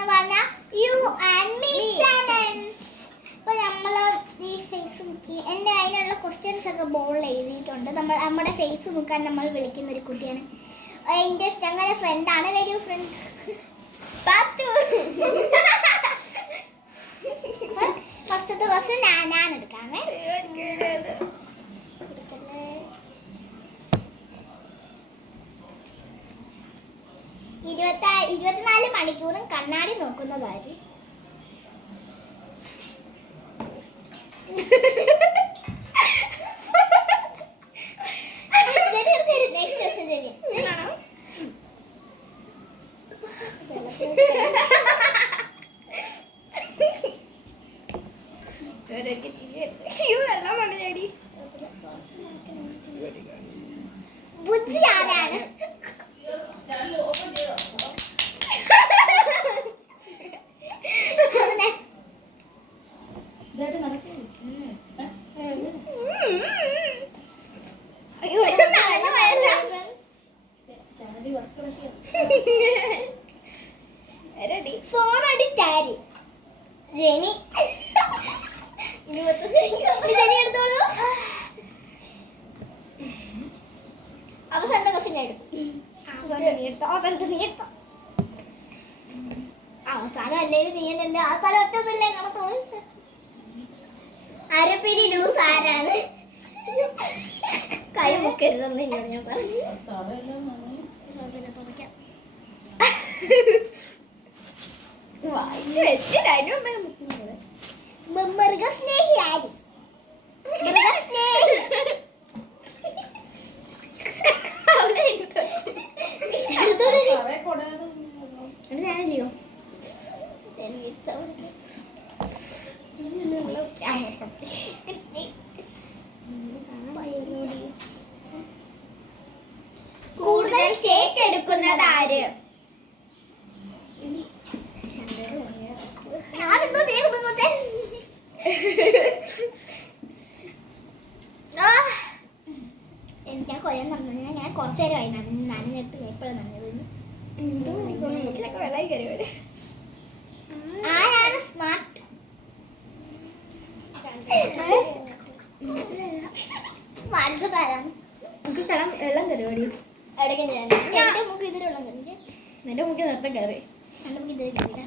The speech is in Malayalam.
എന്ന് പറഞ്ഞാൽ യു ആൻഡ് മീ ചാലഞ്ച്. അപ്പോൾ നമ്മൾ ഈ ഫേസ് മുക്കി എൻ്റെ അതിനുള്ള ക്വസ്റ്റ്യൻസ് ഒക്കെ ബോർഡിൽ എഴുതിയിട്ടുണ്ട്. നമ്മുടെ ഫേസ് മുക്കാൻ നമ്മൾ വിളിക്കുന്ന ഒരു കുട്ടിയാണ്. എൻ്റെ ഞങ്ങളുടെ ഫ്രണ്ടാണ്. വരൂ ഫ്രണ്ട്. ഫസ്റ്റത്തെ ക്വസ്റ്റ്യൻ ഞാൻ എടുക്കാമേ. 24 മണിക്കൂറും കണ്ണാടി നോക്കുന്നതാര്? നെക്സ്റ്റ് ക്വസ്റ്റ്യൻ ശരി. ബുജ്ജി ആരാണ്? ഫോൺ അഡിക്റ്റ് ആര്? ജെനി. 25 ജെനി എടുത്തോളൂ. അവസാനത്തെ ക്വസ്റ്റ്യൻ എടുത്തു. അവസാനം അല്ലേലും നീ തന്നെ ആ സ്ഥലം ഒറ്റൊന്നല്ലേ കാണത്തോളൂ. അരപ്പിരി ലൂസ് ആരാണ്? കൈ മുക്കരുതെന്ന് എന്നോട് ഞാൻ പറഞ്ഞു. മൃഗസ്നേഹി ആര്? മൃഗസ്നേഹി ഞാനല്ലയോ? കൂടുതൽ കേക്ക് എടുക്കുന്നത് ആര്? ഞാനെന്തോ കേൾക്കുന്നത് എനിക്ക് കൊല്ലം നടന്നത്. ഞാൻ കുറച്ചു നേരമായി നനഞ്ഞിട്ട് എപ്പോഴും നനഞ്ഞത്. വീട്ടിലൊക്കെ വെള്ളമായി കയറി വരും. ആരാണ് സ്മാർട്ട്? സ്മാർട്ട് ആരാണ്? വെള്ളം കയറി ഓടി ഇടയ്ക്ക് എന്റെ മുഖം ഇതിൽ വെള്ളം കയറി. എന്റെ മുഖം നേരത്തെ കയറി. എന്റെ മുഖം ഇതിൽ കയറി.